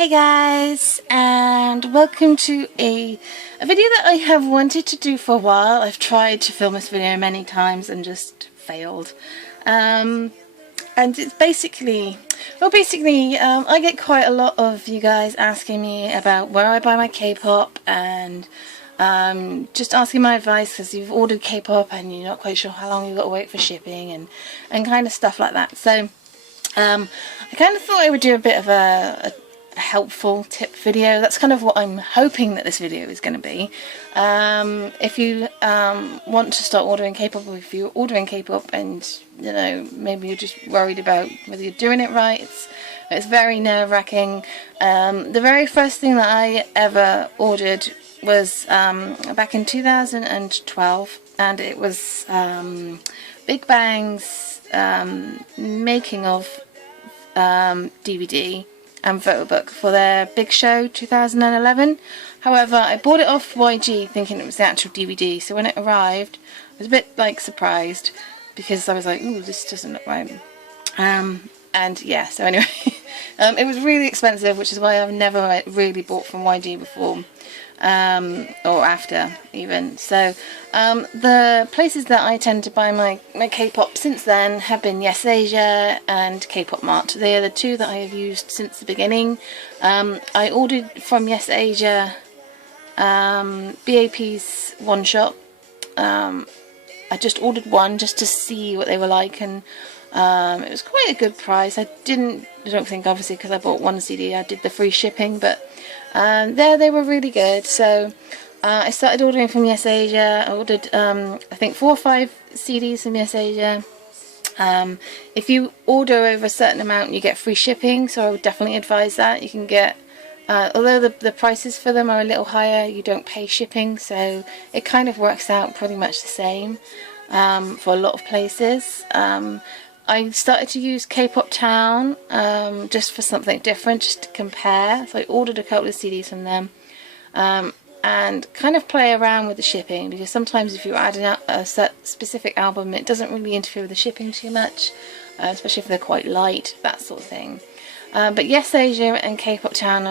Hey guys, and welcome to a video that I have wanted to do for a while. I've tried to film this video many times and just failed. And it's basically, I get quite a lot of you guys asking me about where I buy my K-pop and just asking my advice because you've ordered K-pop and you're not quite sure how long you've got to wait for shipping and kind of stuff like that. So I kind of thought I would do a bit of a helpful tip video. That's kind of what I'm hoping that this video is going to be. If you want to start ordering K-pop, or if you're ordering K-pop and you know maybe you're just worried about whether you're doing it right, it's very nerve-wracking. The very first thing that I ever ordered was back in 2012, and it was Big Bang's making of DVD and photo book for their Big Show 2011. However, I bought it off YG thinking it was the actual DVD, so when it arrived I was a bit like surprised because I was like, ooh, this doesn't look right. And yeah, so anyway, it was really expensive, which is why I've never really bought from YG before, or after even. So the places that I tend to buy my K-pop since then have been Yes Asia and Kpop Mart. They are the two that I have used since the beginning. I ordered from Yes Asia BAP's one shot. I just ordered one just to see what they were like, and it was quite a good price. I don't think, obviously, because I bought one CD, I did the free shipping, but they were really good. So I started ordering from Yes Asia. I ordered, I think, 4 or 5 CDs from Yes Asia. If you order over a certain amount, you get free shipping, so I would definitely advise that. You can get, although the prices for them are a little higher, you don't pay shipping, so it kind of works out pretty much the same for a lot of places. I started to use Kpop Town just for something different, just to compare. So I ordered a couple of CDs from them and kind of play around with the shipping, because sometimes if you're adding a specific album, it doesn't really interfere with the shipping too much, especially if they're quite light, that sort of thing. But Yes Asia and Kpop Town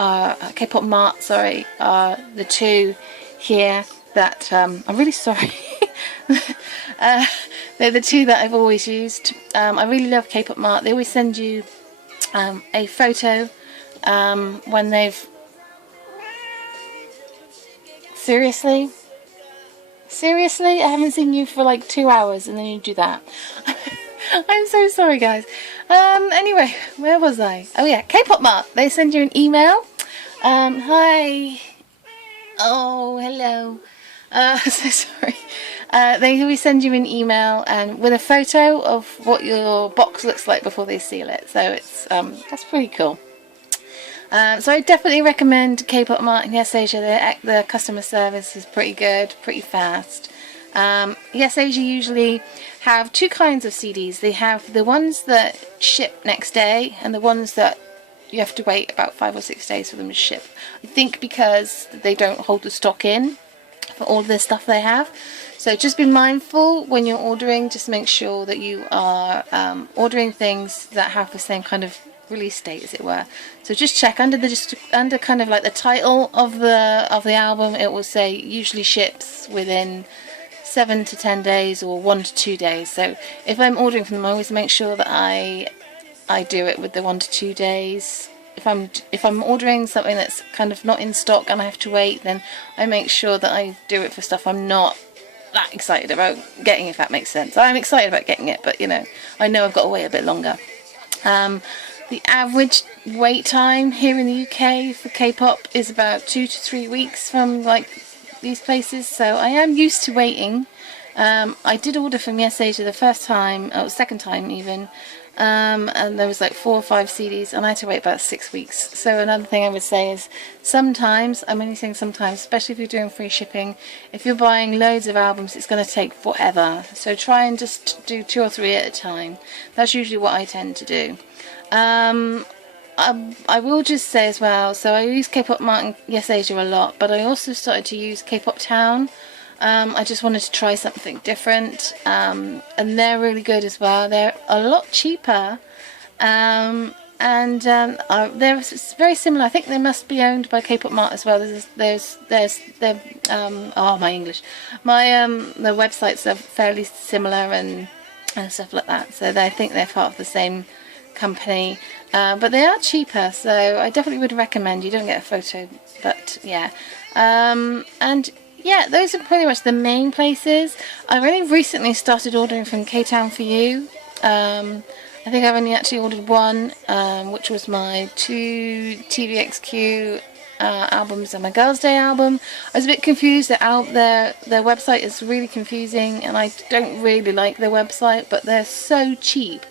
Kpop Mart, sorry, are the two here that I'm really sorry. They're the two that I've always used. I really love Kpop Mart. They always send you a photo when they've... Seriously? Seriously? I haven't seen you for like 2 hours and then you do that. I'm so sorry, guys. Anyway, where was I? Oh yeah, Kpop Mart. They send you an email. Hi. Oh, hello. So sorry. They always send you an email and with a photo of what your box looks like before they seal it. So it's that's pretty cool. So I definitely recommend Kpop Mart and Yes Asia. Their customer service is pretty good, pretty fast. Yes Asia usually have 2 kinds of CDs. They have the ones that ship next day and the ones that you have to wait about 5 or 6 days for them to ship. I think because they don't hold the stock in for all the stuff they have. So just be mindful when you're ordering, just make sure that you are ordering things that have the same kind of release date, as it were. So just check under kind of like the title of the album, it will say usually ships within 7 to 10 days or 1 to 2 days. So if I'm ordering from them, I always make sure that I do it with the 1 to 2 days. If I'm ordering something that's kind of not in stock and I have to wait, then I make sure that I do it for stuff I'm not that excited about getting, if that makes sense. I'm excited about getting it, but you know, I know I've got to wait a bit longer. The average wait time here in the UK for K-pop is about 2 to 3 weeks from like these places, so I am used to waiting. I did order from Yes Asia the first time, or second time even, and there was like 4 or 5 CDs and I had to wait about 6 weeks. So another thing I would say is sometimes, I'm only saying sometimes, especially if you're doing free shipping, if you're buying loads of albums, it's going to take forever. So try and just do 2 or 3 at a time. That's usually what I tend to do. I will just say as well, so I use Kpop Mart and Yes Asia a lot, but I also started to use Kpop Town. I just wanted to try something different, and they're really good as well. They're a lot cheaper they're very similar. I think they must be owned by Kpop Mart as well. Oh, my English, their websites are fairly similar and stuff like that. So I think they're part of the same company, but they are cheaper. So I definitely would recommend. You don't get a photo, but yeah, and yeah, those are pretty much the main places. I really recently started ordering from K-Town For You. I think I've only actually ordered one, which was my 2 TVXQ albums and my Girls' Day album. I was a bit confused. Their website is really confusing, and I don't really like their website, but they're so cheap.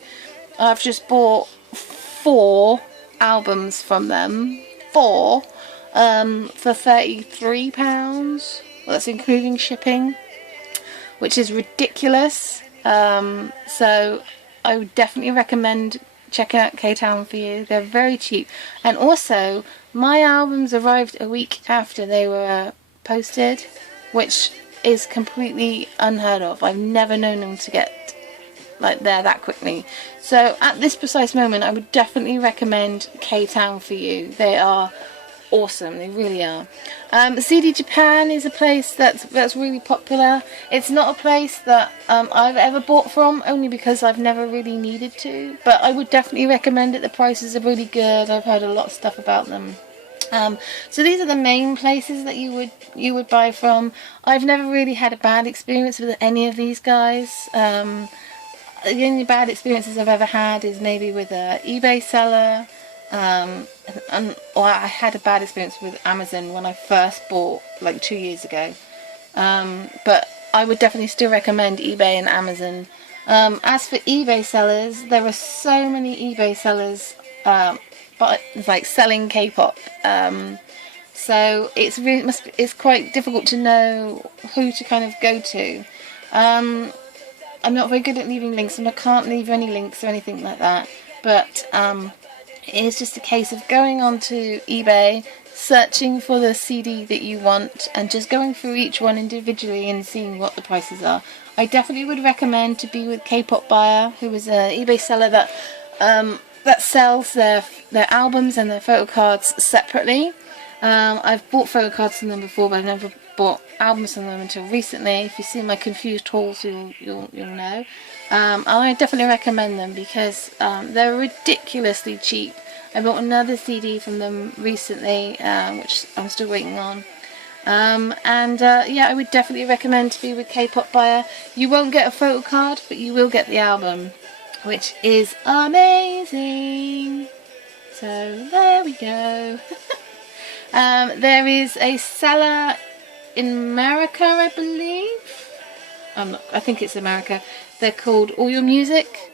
I've just bought 4 albums from them, 4, for £33. Well, that's including shipping, which is ridiculous. So I would definitely recommend checking out K-Town For You. They're very cheap. And also, my albums arrived a week after they were posted, which is completely unheard of. I've never known them to get like there that quickly. So at this precise moment, I would definitely recommend K-Town For You. They are awesome, they really are. CD Japan is a place that's really popular. It's not a place that I've ever bought from, only because I've never really needed to, but I would definitely recommend it. The prices are really good. I've heard a lot of stuff about them. So these are the main places that you would buy from. I've never really had a bad experience with any of these guys. The only bad experiences I've ever had is maybe with an eBay seller. Or I had a bad experience with Amazon when I first bought like 2 years ago, but I would definitely still recommend eBay and Amazon. As for eBay sellers, there are so many eBay sellers, but it's like selling K-pop, so it's quite difficult to know who to kind of go to. I'm not very good at leaving links, and I can't leave any links or anything like that, but it's just a case of going onto eBay, searching for the CD that you want, and just going through each one individually and seeing what the prices are. I definitely would recommend to be with Kpop Buyer, who is an eBay seller that sells their albums and their photo cards separately. I've bought photo cards from them before, but I've never bought albums from them until recently. If you see my confused hauls, you'll know. I definitely recommend them because they're ridiculously cheap. I bought another CD from them recently, which I'm still waiting on. Yeah, I would definitely recommend to be with Kpop Buyer. You won't get a photo card, but you will get the album, which is amazing. So there we go. There is a seller in America, I believe. I think it's America. They're called All Your Music.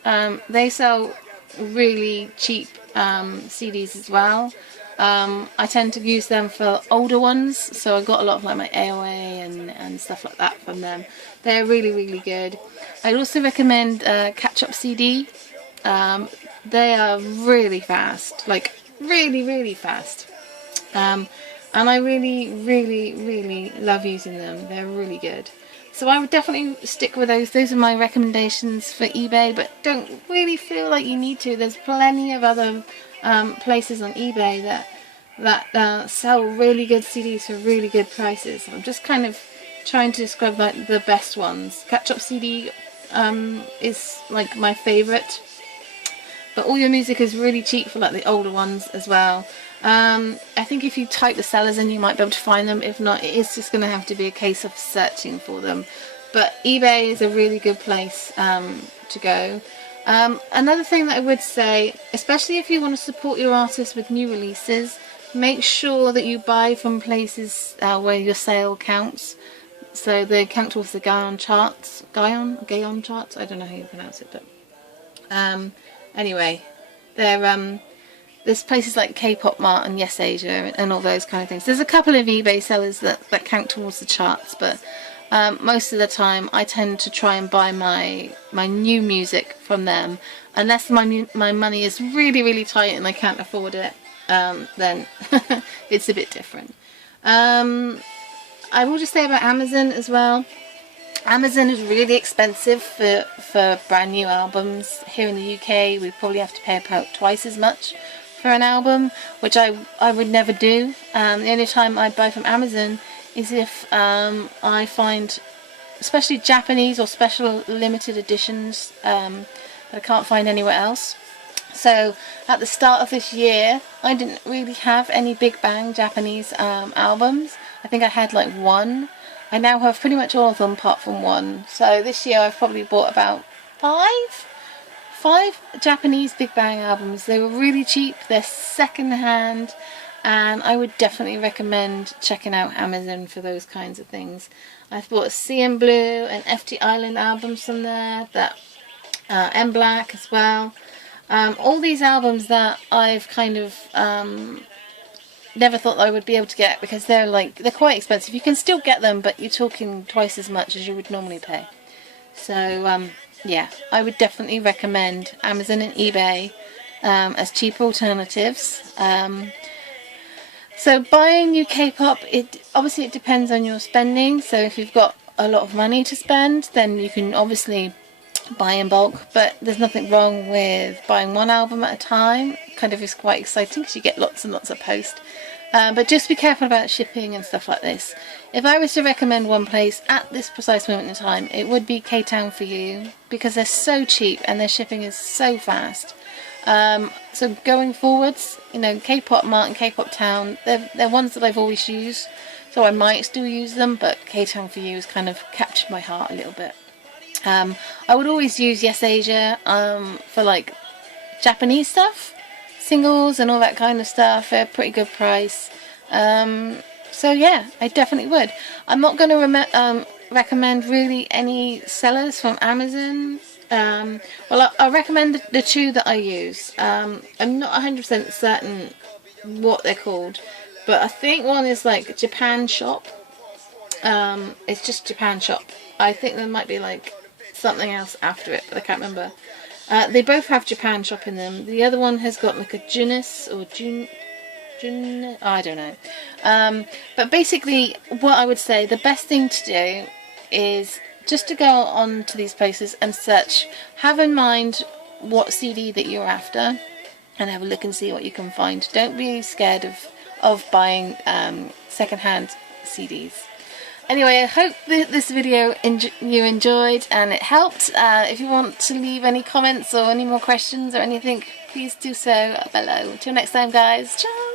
They sell really cheap CDs as well. I tend to use them for older ones, so I got a lot of like my AOA and stuff like that from them. They're really, really good. I'd also recommend Catch Up CD. They are really fast, like really, really fast. And I really, really, really love using them. They're really good. So I would definitely stick with those. Those are my recommendations for eBay, but don't really feel like you need to. There's plenty of other places on eBay that sell really good CDs for really good prices. I'm just kind of trying to describe like the best ones. Catch Up CD is like my favourite, but All Your Music is really cheap for like the older ones as well. I think if you type the sellers in, you might be able to find them. If not, it is just going to have to be a case of searching for them. But eBay is a really good place to go. Another thing that I would say, especially if you want to support your artists with new releases, make sure that you buy from places where your sale counts. So they count towards the Gaon charts. Gaon charts? I don't know how you pronounce it, but anyway, there's places like Kpop Mart and Yes Asia and all those kind of things. There's a couple of eBay sellers that count towards the charts, but most of the time I tend to try and buy my new music from them. Unless my money is really, really tight and I can't afford it, then it's a bit different. I will just say about Amazon as well. Amazon is really expensive for brand new albums. Here in the UK, we probably have to pay about twice as much for an album, which I would never do. The only time I buy from Amazon is if I find, especially Japanese or special limited editions, that I can't find anywhere else. So at the start of this year, I didn't really have any Big Bang Japanese albums. I think I had like one. I now have pretty much all of them apart from one. So this year I've probably bought about five Japanese Big Bang albums. They were really cheap, they're second hand, and I would definitely recommend checking out Amazon for those kinds of things. I've bought CN Blue and FT Island albums from there, that M Black as well. All these albums that I've kind of never thought I would be able to get, because they're quite expensive. You can still get them, but you're talking twice as much as you would normally pay. So yeah, I would definitely recommend Amazon and eBay as cheaper alternatives. So buying new K-pop, obviously it depends on your spending. So if you've got a lot of money to spend, then you can obviously buy in bulk, but there's nothing wrong with buying one album at a time. Kind of is quite exciting because you get lots and lots of post. But just be careful about shipping and stuff like this. If I was to recommend one place at this precise moment in time, it would be K-Town for You, because they're so cheap and their shipping is so fast. So going forwards, you know, K-Pop Mart and K-Pop Town, they're ones that I've always used, so I might still use them, but K-Town for You has kind of captured my heart a little bit. I would always use Yes Asia for like Japanese stuff, singles and all that kind of stuff. At a pretty good price. So yeah, I definitely would. I'm not going to recommend really any sellers from Amazon. Well, I'll recommend the two that I use. I'm not 100% certain what they're called, but I think one is like Japan Shop. It's just Japan Shop. I think there might be like something else after it, but I can't remember. They both have Japan Shop in them. The other one has got like a Junis or Jun, I don't know. But basically, what I would say, the best thing to do is just to go on to these places and search. Have in mind what CD that you're after, and have a look and see what you can find. Don't be scared of buying second-hand CDs. Anyway, I hope this video you enjoyed and it helped. If you want to leave any comments or any more questions or anything, please do so below. Till next time, guys. Ciao!